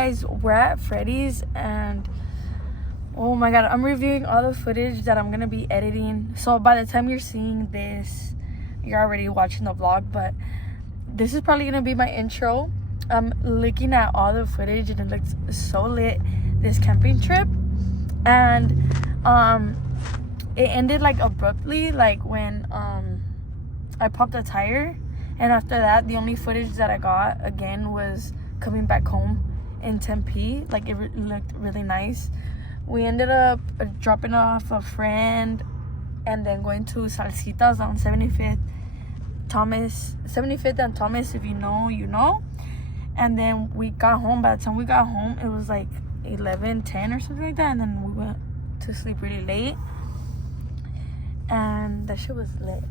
guys, we're at Freddy's and oh my god, I'm reviewing all the footage that I'm gonna be editing. So by the time you're seeing this, you're already watching the vlog, but this is probably gonna be my intro. I'm looking at all the footage and it looks so lit, this camping trip. And it ended like abruptly, like when I popped a tire, and after that the only footage that I got again was coming back home in Tempe. Like it looked really nice. We ended up dropping off a friend and then going to Salsitas on 75th and Thomas. If you know, you know. And then we got home. By the time we got home, it was like 11:10 or something like that, and then we went to sleep really late, and that shit was lit.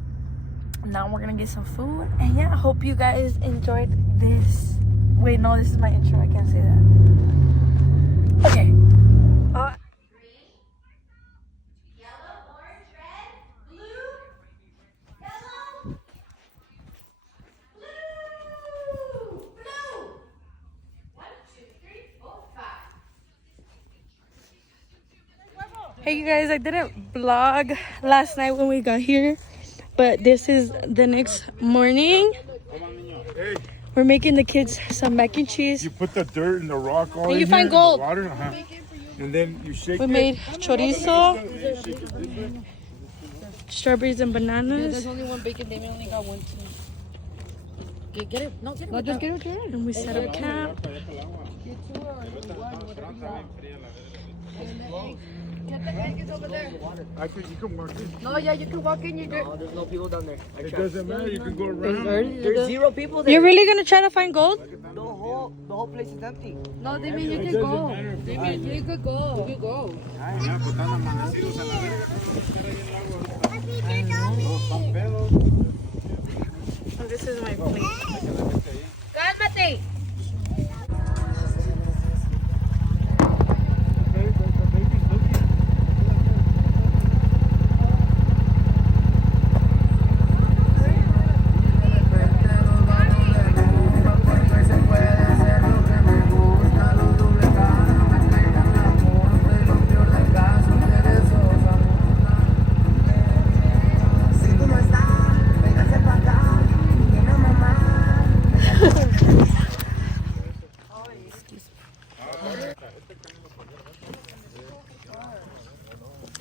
Now we're gonna get some food, and yeah, I hope you guys enjoyed this. Wait, no, this is my intro. I can't say that. Okay. Hey you guys, I didn't vlog last night when we got here, but this is the next morning. We're making the kids some mac and cheese. You put the dirt and the rock all and in you find here, gold. The water, and then you shake we made chorizo, strawberries and bananas. There's only one bacon. They only got one, two. Get it. No, get it. No, just get it. And we set up camp. Get the egg is over there. Actually, you can walk in. No, yeah, you can walk in. No, there's no people down there. It doesn't matter. You can go around. There's 0 people there. You're really gonna try to find gold? The whole place is empty. No, they mean you can go. They mean you could go. You could go. This is my plate. Cálmate.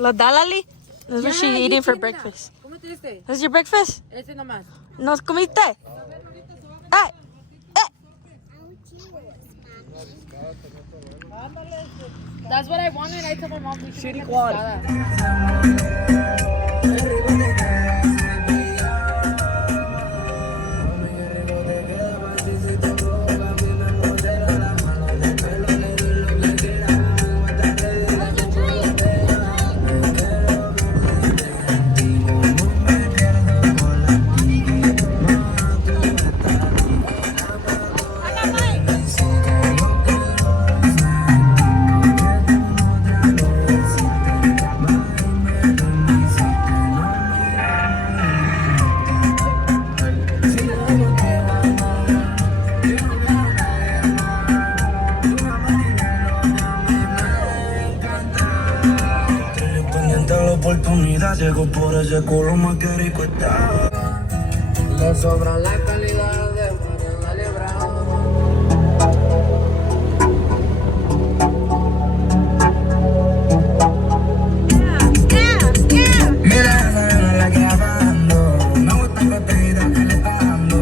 La Dalali? That's what she's eating for breakfast. ¿Cómo te diste? That's your breakfast? Ese nomás. ¿Nos comiste? Hey! That's what I wanted. I told my mom we should Shitty quad. Llegó por ese culo más que rico está. Le sobra la calidad de Mariana Lebrón. Mira, la grabando. Me gusta que te diga que le está dando.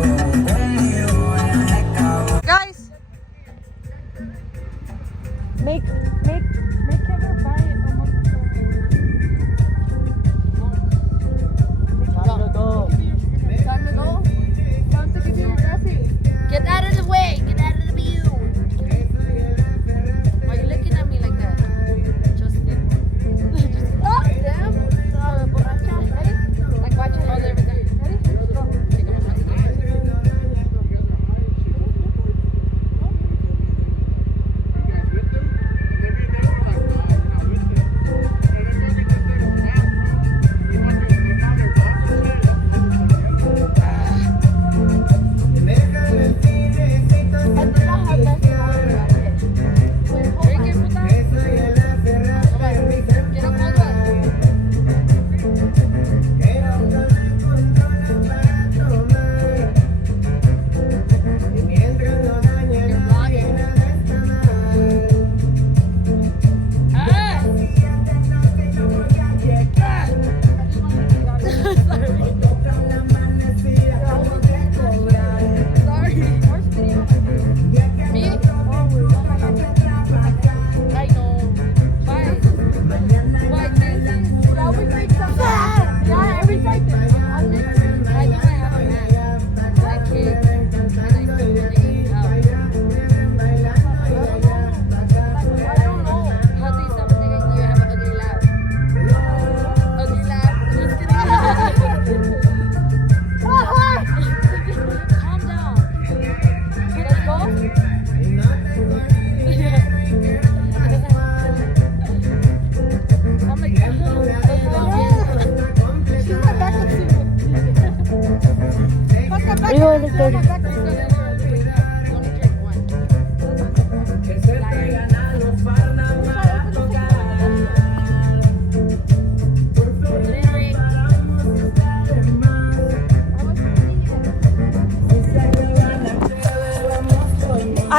Conmigo ella es cabrón. Guys! Make Kevin buy it. Time to go.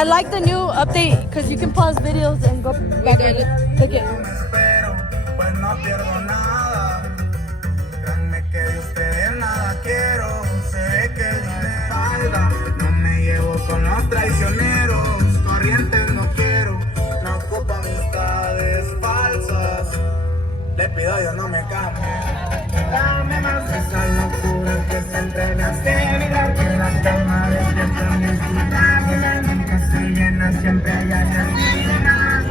like the new update because you can pause videos and go back. Look it. Pero pues no pierdo nada. Créanme que de ustedes nada quiero. Sé que de espalda no me llevo con los traicioneros. Corrientes no quiero, no ocupo amistades falsas. Le pido Dios no me cambie. Dame más de esa locura que siempre me hace vibrar. Que las tomas despiertan disfrutables. Nunca se llena, siempre hay gasolina.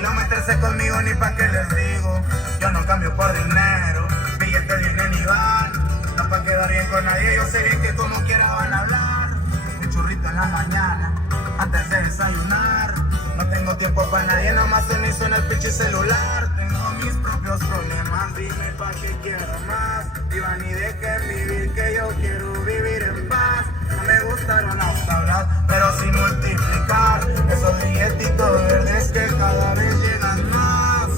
No meterse conmigo ni pa' que les digo. Yo no cambio por dinero. Billetes vienen y van. No pa' quedar bien con nadie. Yo sé bien que como quiera van a hablar. Un churrito en la mañana antes de desayunar. No tengo tiempo para nadie. Nomás suena el pinche celular. Tengo mis propios problemas. Dime pa' qué quiero más. Iban y dejen vivir que yo quiero vivir en paz. No me gustaron las tablas, pero sin multiplicar esos billetitos verdes que cada vez llegan más.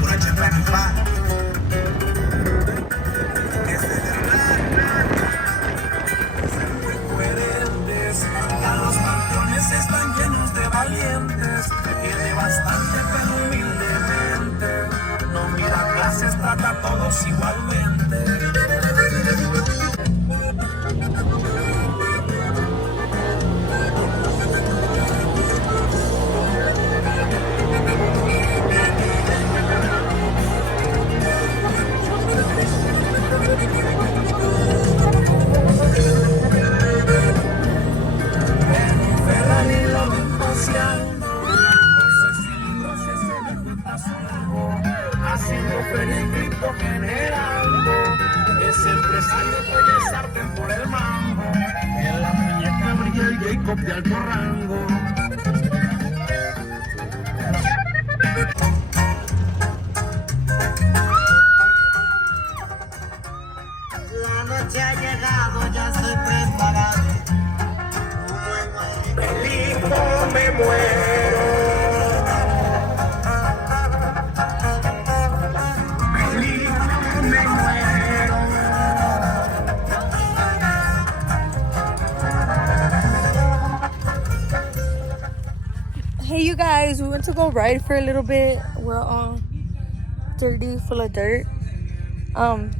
Pura chepa en el pan. Ese de ser muy coherentes. Ya los panteones están llenos de valientes. Tiene bastante, pero humildemente. No mira clases, trata a todos igualmente. Haciendo feliz generando. Ese empresario trae sartén por el mambo. En la muñeca brilla el Jacob de alto rango. La noche ha llegado, ya estoy preparado. Peligro me muero. Hey you guys, we went to go ride for a little bit. We're all dirty, full of dirt.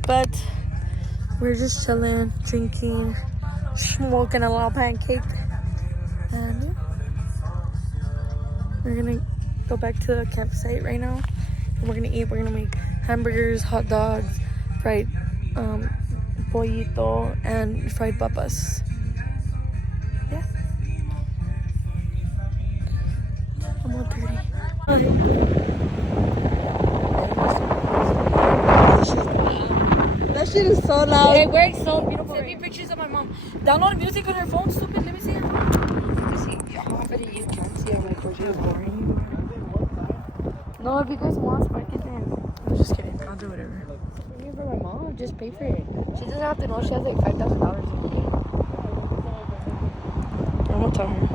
But we're just chilling, drinking, smoking a little pancake. And yeah, we're gonna go back to the campsite right now. And we're gonna eat. We're gonna make hamburgers, hot dogs, fried pollito, and fried papas. Yeah. I'm all dirty. That shit is so loud. It works so beautiful. Send me pictures of my mom. Download music on her phone, stupid. Let me see her phone. No, if you guys want, spark it then. I'm just kidding. I'll do whatever. Pay for my mom. Just pay for it. She doesn't have to know she has like $5,000. I'm gonna tell her.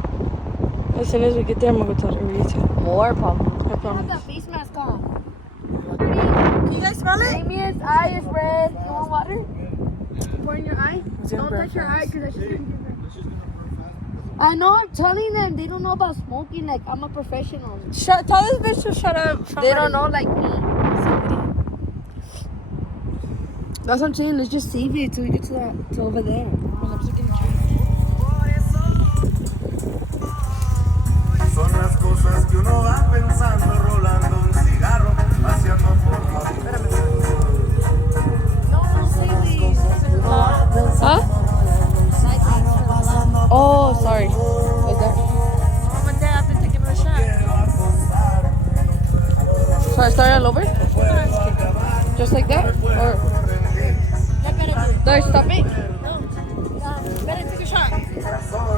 As soon as we get there, I'm gonna go tell her retail. More probably. I Have promise. that face mask on. Can you guys smell it? Damien's eye is red. You want water? Pour in your eye? It's in Don't touch your eye breakfast. because that's just I know, I'm telling them. They don't know about smoking. Like, I'm a professional. Tell this bitch to shut up. They don't know like me. That's what I'm saying. Let's just save it till we get to over there. Son las cosas que uno va pensando, rolando un cigarro, haciendo formas. Huh? Oh, sorry. What's that? So I start all over? Just like that? Or do I stop it? Better take a shot.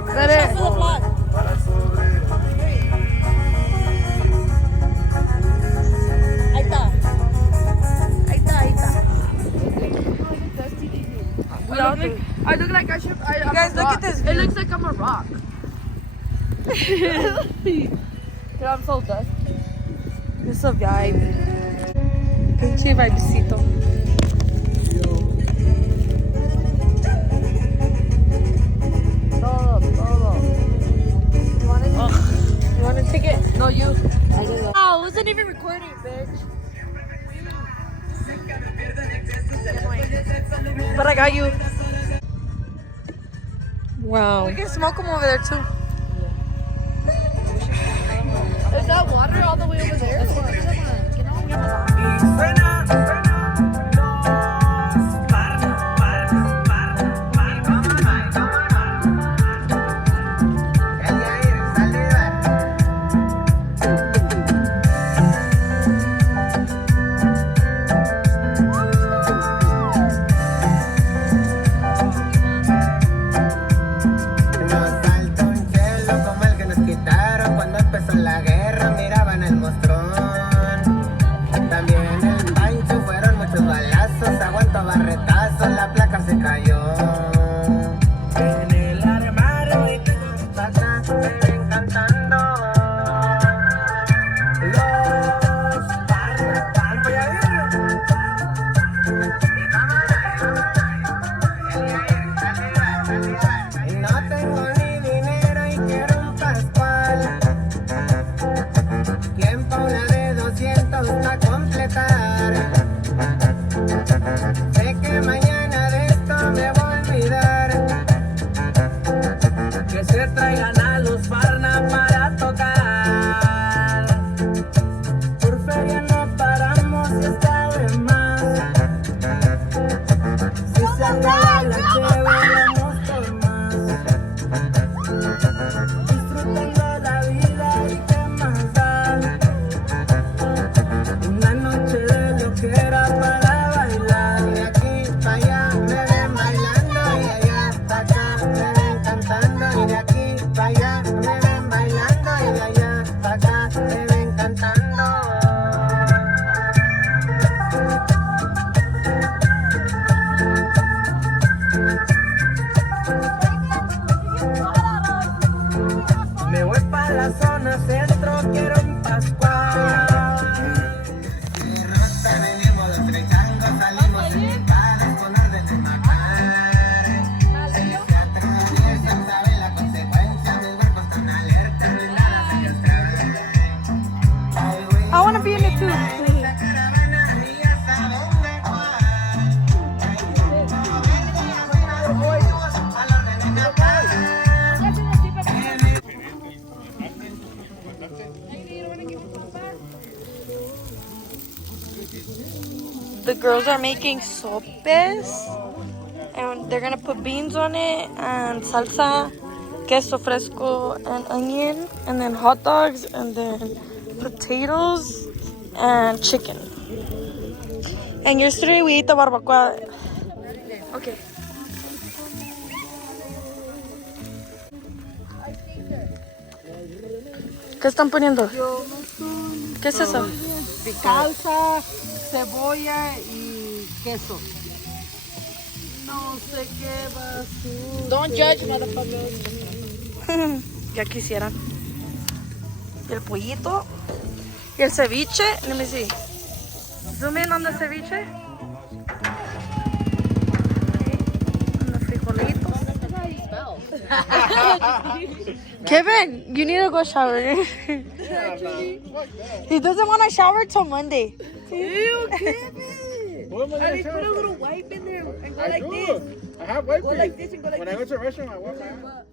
Better. For the vlog. Ahí está. I look like I should. You guys, look at this It view. looks like I'm a rock. Dude, I'm so dusty. It's a vibe. Pinche vibecito. You want a ticket? No, you. Oh, it wasn't even recording, bitch. But I got you. Wow. We can smoke them over there too. Is that water all the way over there? Nos saltó un cielo como el que nos quitaron cuando empezó la guerra, miraban el mostrón. También el Pancho fueron muchos balazos, aguantó barretazos, la placa se cayó. En el armario y tengo mi pata, me ven cantando. Los Parra, voy a ir. No tengo ni dinero y quiero un pascual. ¿Quién pa' una de 200 pa' completar? Sé que mañana de esto me voy a olvidar. Que se traigan a los Parna para tocar. Por feria no paramos y está de más. Si se acaba la chévere, vamos por más. Disfrutando la vida y qué más da. Una noche de lo que era para bailar. De aquí para allá me ven bailando y de allá para acá me ven cantando. Y de aquí para allá me ven bailando y de allá para acá me ven cantando. Me voy para la zona centro, quiero un pascual. De rota venimos los tres changos, salimos en palas con orden de matar. El que se atraviesa sabe la consecuencia, mis barcos están alerta, no hay nada se distrae. Ay, güey, I want to be in it too. la caravana y ya saben de cuál. Al orden de matar. The girls are making sopes, and they're gonna put beans on it, and salsa, queso fresco, and onion, and then hot dogs, and then potatoes, and chicken. And yesterday we ate the barbacoa. Okay. ¿Qué están poniendo? ¿Qué es eso? Salsa, cebolla y queso. No sé qué vas tú. Don't judge, motherfuckers. Ya quisieran. Y el pollito. Y el ceviche. Let me see. Zoom in on the ceviche. Okay. And the frijolitos. Kevin, you need to go shower. He doesn't want to shower till Monday. Ew, Kevin. What am I At gonna least put a shower? little wipe in there and go I like do. this. I have wipers. Go like this and go like When I go to a restaurant, I wipe my ass.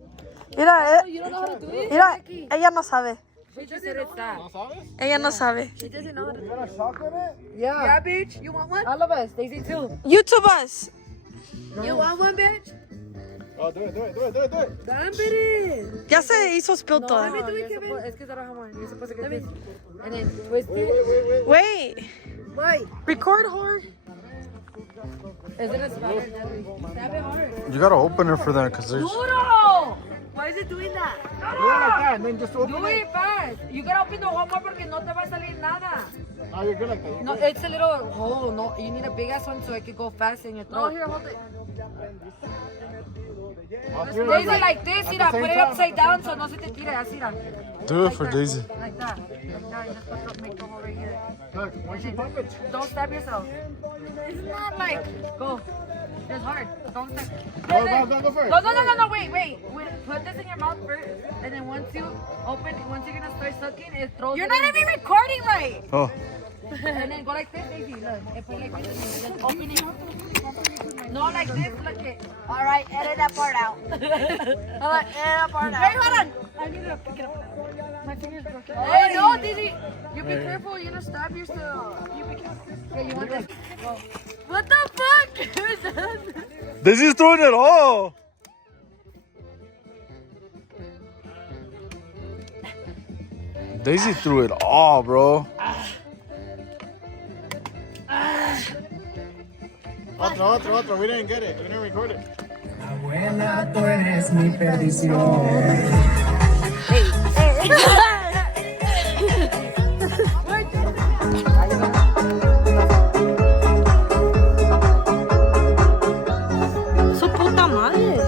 Mira, You don't know how to do it? mira, ella no sabe. She just said it's that. ¿No sabes? Ella no sabe. She doesn't know how to do You got a shock in it? it. Yeah, bitch. You want one? All of us. Daisy too. YouTube us. You want one, bitch? Oh, do it. Dame it. Ya se hizo spill todo. Let me do it, Kevin. Es que está jamón. You're supposed to get this. And then twist it. Wait. Wait. Record hard. Is it a smaller? Stab it hard. You gotta open it for them because there's. Duro! Why is it doing that? Do it like that, and then just open Do it. it fast. You gotta open the whole more porque no te va a salir nada. Oh, you're good like that. No, it's a little hole. No, you need a big ass one so it can go fast in your throat. No, here, hold it. Daisy, like this, mira, put it upside down so no se te tire, así, mira. Do it for Daisy. Like that. Like that, you just put the, make the hole right here. Look, once you pump it. Don't stab yourself. It's not like, go. It's hard. Don't say. Go first. No, wait. Put this in your mouth first. And then once you open, once you're gonna start sucking, it throws. You're not even recording right. Oh. And then go like this, baby. Look. And put like this. Then open it. No, like this. Look it. Alright, edit that part out. Alright, edit that part out. Wait, hold on. I need to pick it up. My finger's broken. Hey, no, Didi. You be careful. You're gonna stab yourself. You be careful. Yeah, you want this? What the fuck? Daisy's throwing it all. Daisy threw it all, bro. Otro. We didn't get it. We didn't record it. Buena, tú eres mi perdición. Su puta madre.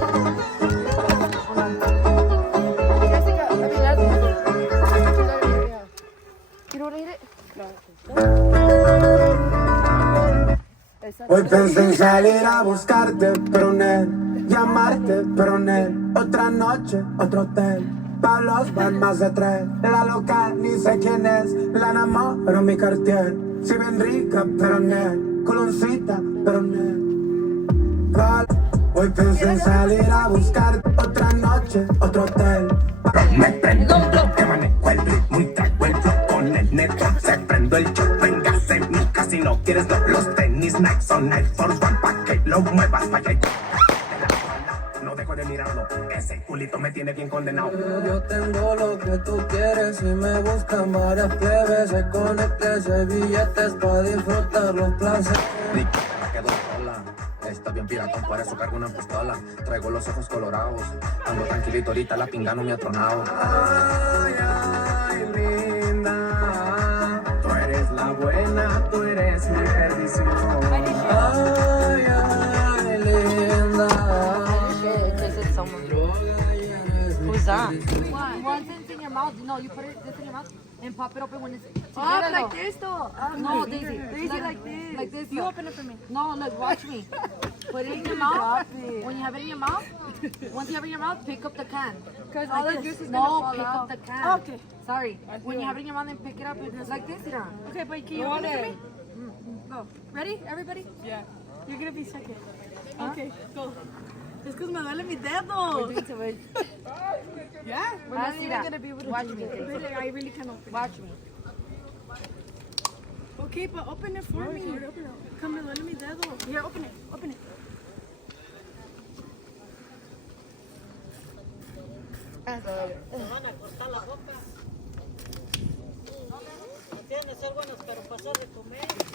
Hoy pensé en salir a buscarte, pero en llamarte, pero en otra noche, otro hotel. Pa' los van más de 3. La loca, ni sé quién es. La enamoro, mi Cartier. Si bien rica, pero en coloncita, pero en hoy pensé en salir a buscar otra noche, otro hotel. Me prendo, que manejo el ritmo y traigo el flow con el neto. Se prendo el show, vengas en mi casa si no quieres los tenis Nike son Air Force One pa' que lo muevas pa' allá. No dejo de mirarlo, ese culito me tiene bien condenado. Yo tengo lo que tú quieres y me buscan varias plebes. Se conectes, hay billetes pa' disfrutar los placeres. Está bien piratón, por eso cargo una pistola. Traigo los ojos colorados. Ando tranquilito, ahorita la pinga no me ha tronado. Ay, ay, linda. Tú eres la buena, tú eres mi perdición. Ay, ay, linda. Who's that? Once it's in your mouth. No, you put this in your mouth and pop it open when it's together. like this though. No, Daisy. Daisy, like this. Like this. You open it for me. No, look, watch me. Put it in your mouth. When you have it in your mouth, once you have it in your mouth, pick up the can. Because all the juice is gonna No, fall pick out. up the can. Okay. Sorry. When you have it in your mouth, then pick it up and just like this. Okay, but can you open it for me? Go. Ready, everybody? Yeah. You're gonna be second. Okay, go. Es que me duele mi dedo. Yeah? We're not even gonna be able to Watch do me. it. Really, I really can't open Watch me. it. Okay, but open it for me. Come, me duele mi dedo. Here, open it. Open it.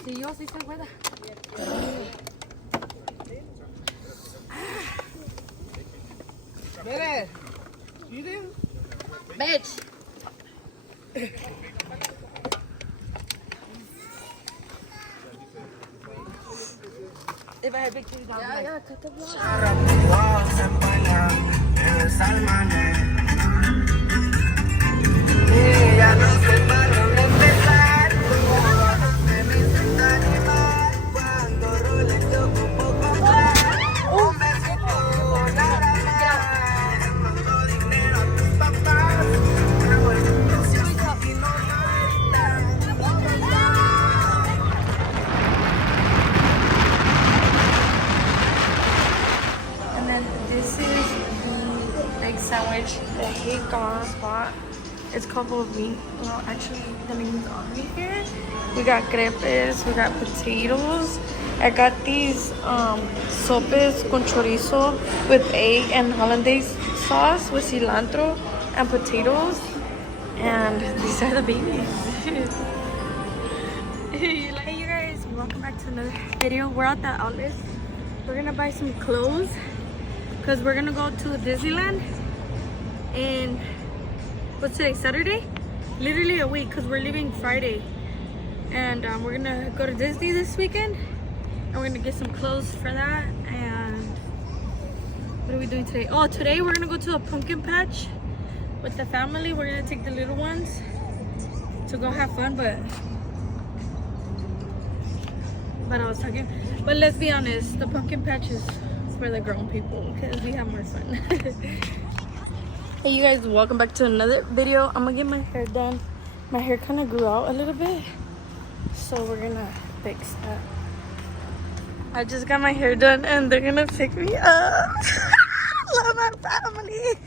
Si yo sí soy buena. Bitch. If I had big titties, I'd be like, cut the vlog. se empaña, es al mané. Y ya no sé para dónde empezar. Se me siento animal cuando roles yo ocupo comprar un besito, nada más. Mando dinero a tus papás. Hago el precioso y no falta. And then this is the egg sandwich, the Hagar spot. It's coupled with meat. Well, actually, the name's on here. We got crepes, we got potatoes. I got these sopes con chorizo with egg and hollandaise sauce with cilantro and potatoes. And these are the babies. Hey you guys, welcome back to another video. We're at the outlet. We're gonna buy some clothes because we're gonna go to Disneyland and what's today, Saturday? Literally a week because we're leaving Friday. And we're gonna go to Disney this weekend and we're gonna get some clothes for that. And what are we doing today? Oh, today we're gonna go to a pumpkin patch with the family. We're gonna take the little ones to go have fun, but But I was talking. But let's be honest, the pumpkin patch is for the grown people because we have more fun. Hey you guys, welcome back to another video. I'm gonna get my hair done. My hair kind of grew out a little bit, so we're gonna fix that. I just got my hair done and they're gonna pick me up. Love my family.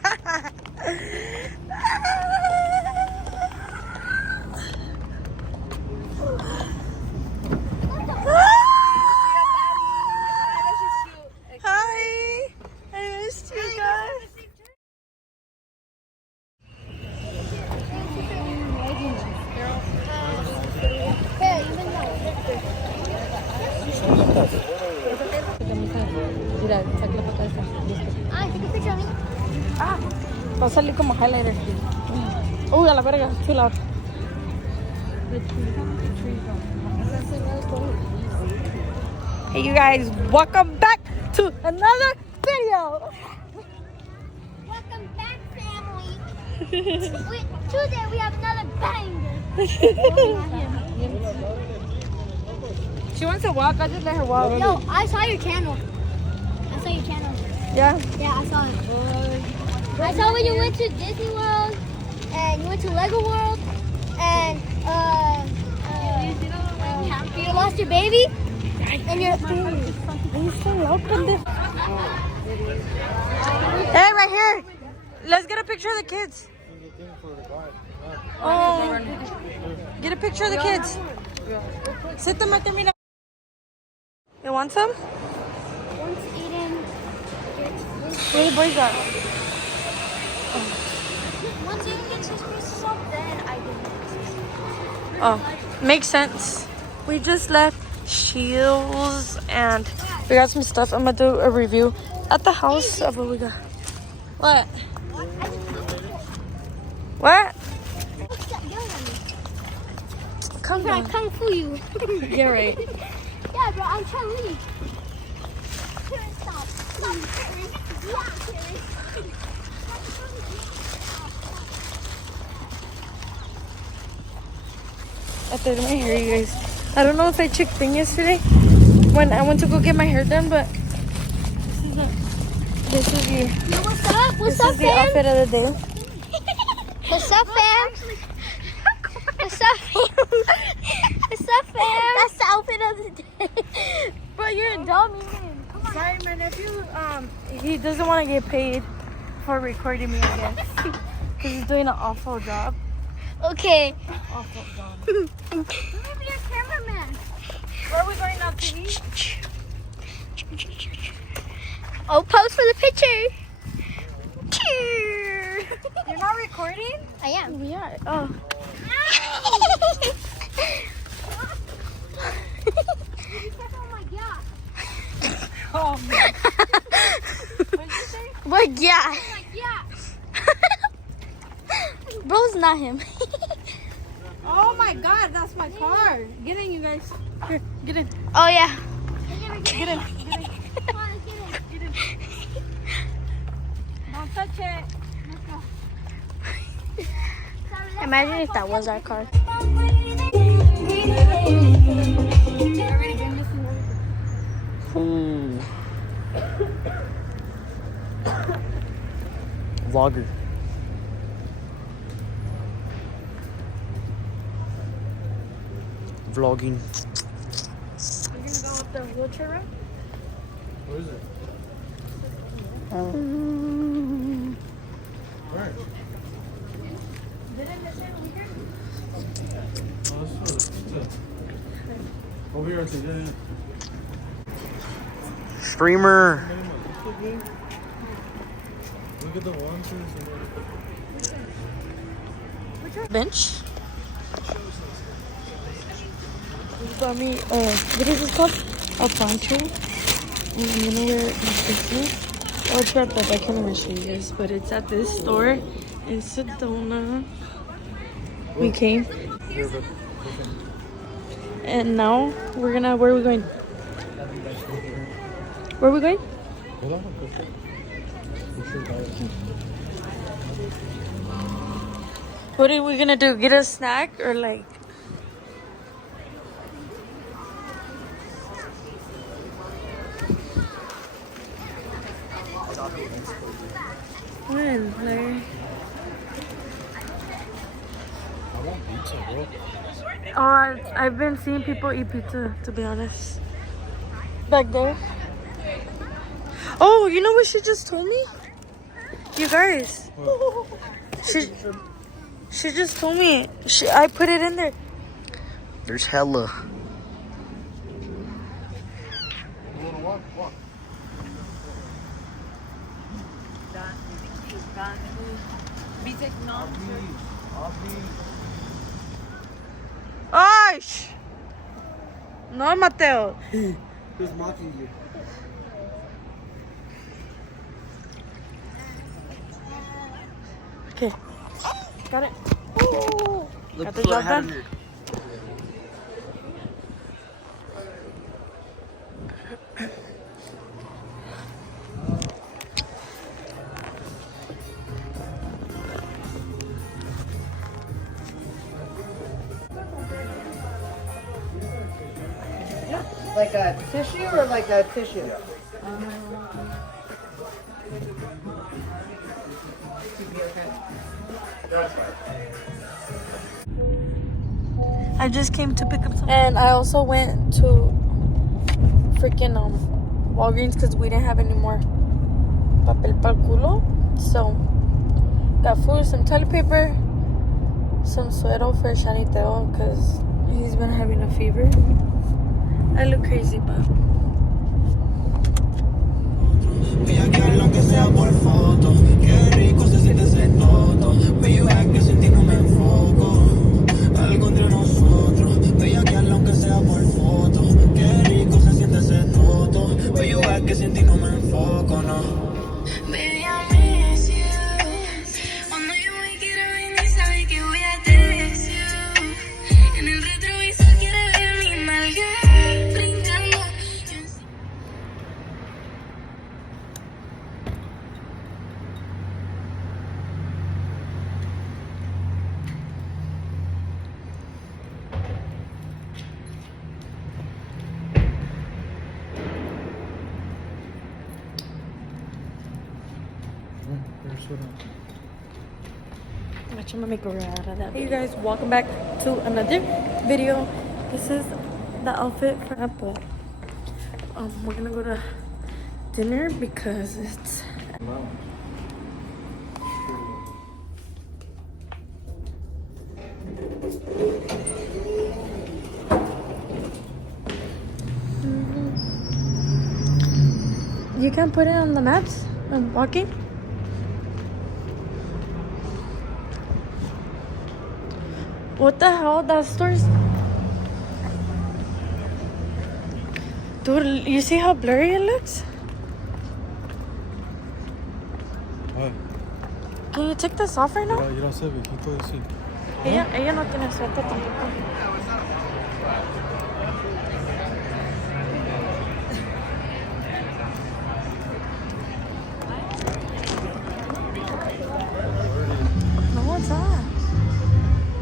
Hi, I missed you guys. Ah, va a salir como highlighter. Uy, a la verga, too loud. Hey you guys, welcome back to another video. Welcome back, family. Today we have another banger. She wants to walk, I just let her walk. Yo, I saw your channel. Yeah. Yeah, I saw it. I saw when you went to Disney World and you went to Lego World and you lost your baby and your. Hey, right here. Let's get a picture of the kids. Oh, get a picture of the kids. Sit them at the mina. You want some? Once eaten. Where the boys at? Once Aiden gets his pieces up, then I get it. Oh, makes sense. We just left Shields and we got some stuff. I'm gonna do a review at the house of what we got. What? What? Come I'm on. gonna kung fu you. Yeah, right. Yeah, bro, I'm trying to leave. Stop. Stop. I did my hair, you guys. I don't know if I checked in yesterday when I went to go get my hair done, but this is the Yo, what's up? What's this up, is the fam? outfit of the day. What's up, fam? What's up, fam? What's up, fam? That's the outfit of the day. Bro, you're a dummy, man. Come on. Sorry, my nephew. He doesn't want to get paid for recording me, I guess, because he's doing an awful job. Okay. Awful job. You're gonna be a cameraman. Where are we going now, TV? Oh, pose for the picture. Cheer. You're not recording? I am. We are. Oh. Oh my god. Oh man. What did you say? But yeah. Oh my god. Bro's not him. Oh my God, that's my car. Get in, you guys. Here, get in. Oh yeah. Get in. Get in. Don't touch it. Imagine if that was our car. Ooh. Vlogger. Vlogging. We're gonna go up the wheelchair ramp. Where is it? Where? Did I miss it over here? Oh, that's good. Over here, actually, yeah. Streamer. Look at the one, two, Bench. This got me, what is this called? A poncho. I'm gonna wear it like this. Oh, it's wrapped up. I can't even show you guys, but it's at this store in Sedona. We came. And now we're gonna, where are we going? Where are we going? What are we gonna do? Get a snack or like? doing, Larry? I want pizza, bro. Oh, I've been seeing people eat pizza, to be honest. Back there. Oh, you know what she just told me? You guys. She just told me. I put it in there. There's hella. Ay! No, Mateo. Who's mocking you? Okay. Got it. Look Got the what I job had done. in here. Like a tissue or like a tissue? I just came to pick up some. And I also went to freaking Walgreens because we didn't have any more papel pal culo. So, got food, some toilet paper, some suero for Shaniteo because he's been having a fever. I look crazy, but... Ella quiere lo que sea por foto. Qué rico se siente ese toto. Bello es que sin ti no me enfoco. Algo entre nosotros. Ella quiere lo que sea por foto. Qué rico se siente ese toto. Bello es que sin ti no me enfoco, no. Baby, I miss you. Cuando yo me quiero venir, sabes que voy a text you. En el retrovisor quiere ver mi nalga brincando. I'm gonna make a reel out of that. Hey you guys, welcome back to another video. This is the outfit for Apple. We're gonna go to dinner because it's You can put it on the maps when walking. What the hell? That store's... Dude, you see how blurry it looks? What? Can you take this off right now? Ir a ese viejito ese. Ella no tiene suerte tampoco. No, it's not.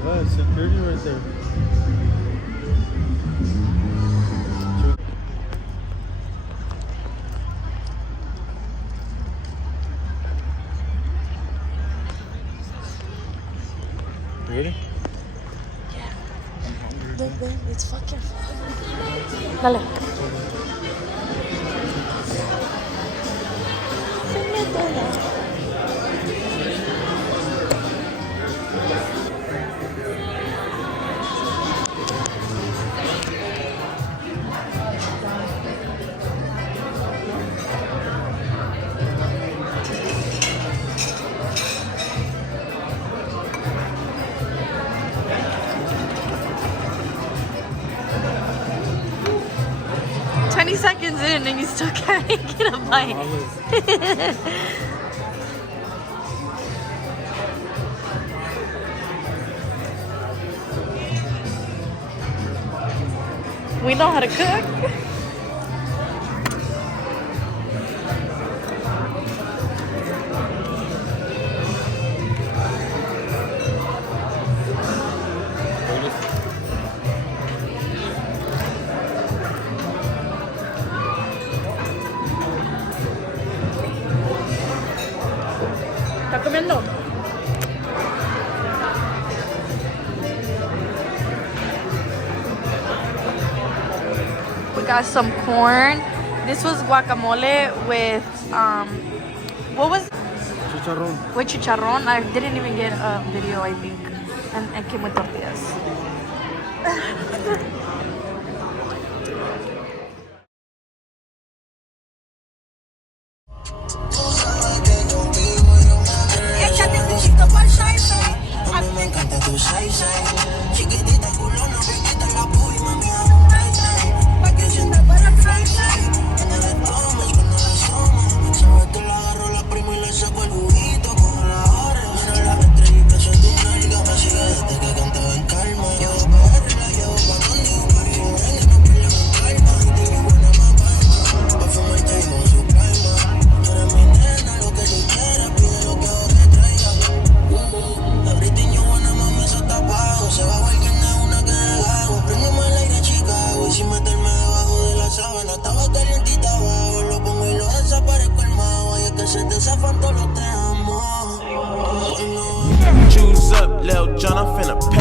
Yeah, security right there. Ready? Babe, it's fucking... Dale. Seconds in and you still can't get a bite. We know how to cook. Taco got some corn. This was guacamole with what was Chicharrón. with chicharrón. I didn't even get a video, I think, and it came with tortillas. Me encanta tu size, chiquitita culo no me quita la puy, mami pa' que sienta para el fly cuando le tomas, cuando le asomas, sabes te la agarro la prima y le saco el juguito como la hora, mira las estrellitas son tu nalga, me sigue desde que cantaba en calma, llevo pa' barrio, la llevo pa' donde un cariño y no peleamos en calma, te vi buena más palma, pa' fumar te llevo su calma, tú eres mi nena, lo que tú quieras, pide lo que hago que traiga, everything you wanna, mami, eso está pago. Se va alguien de una que de gago. Prendimos el aire a Chicago y sin meterme debajo de la sábana. Estaba calientita abajo, lo pongo y lo desaparezco el mago. Y es que se te zafan todos los te amo. Choose up, Lil Jon, I'm finna pay.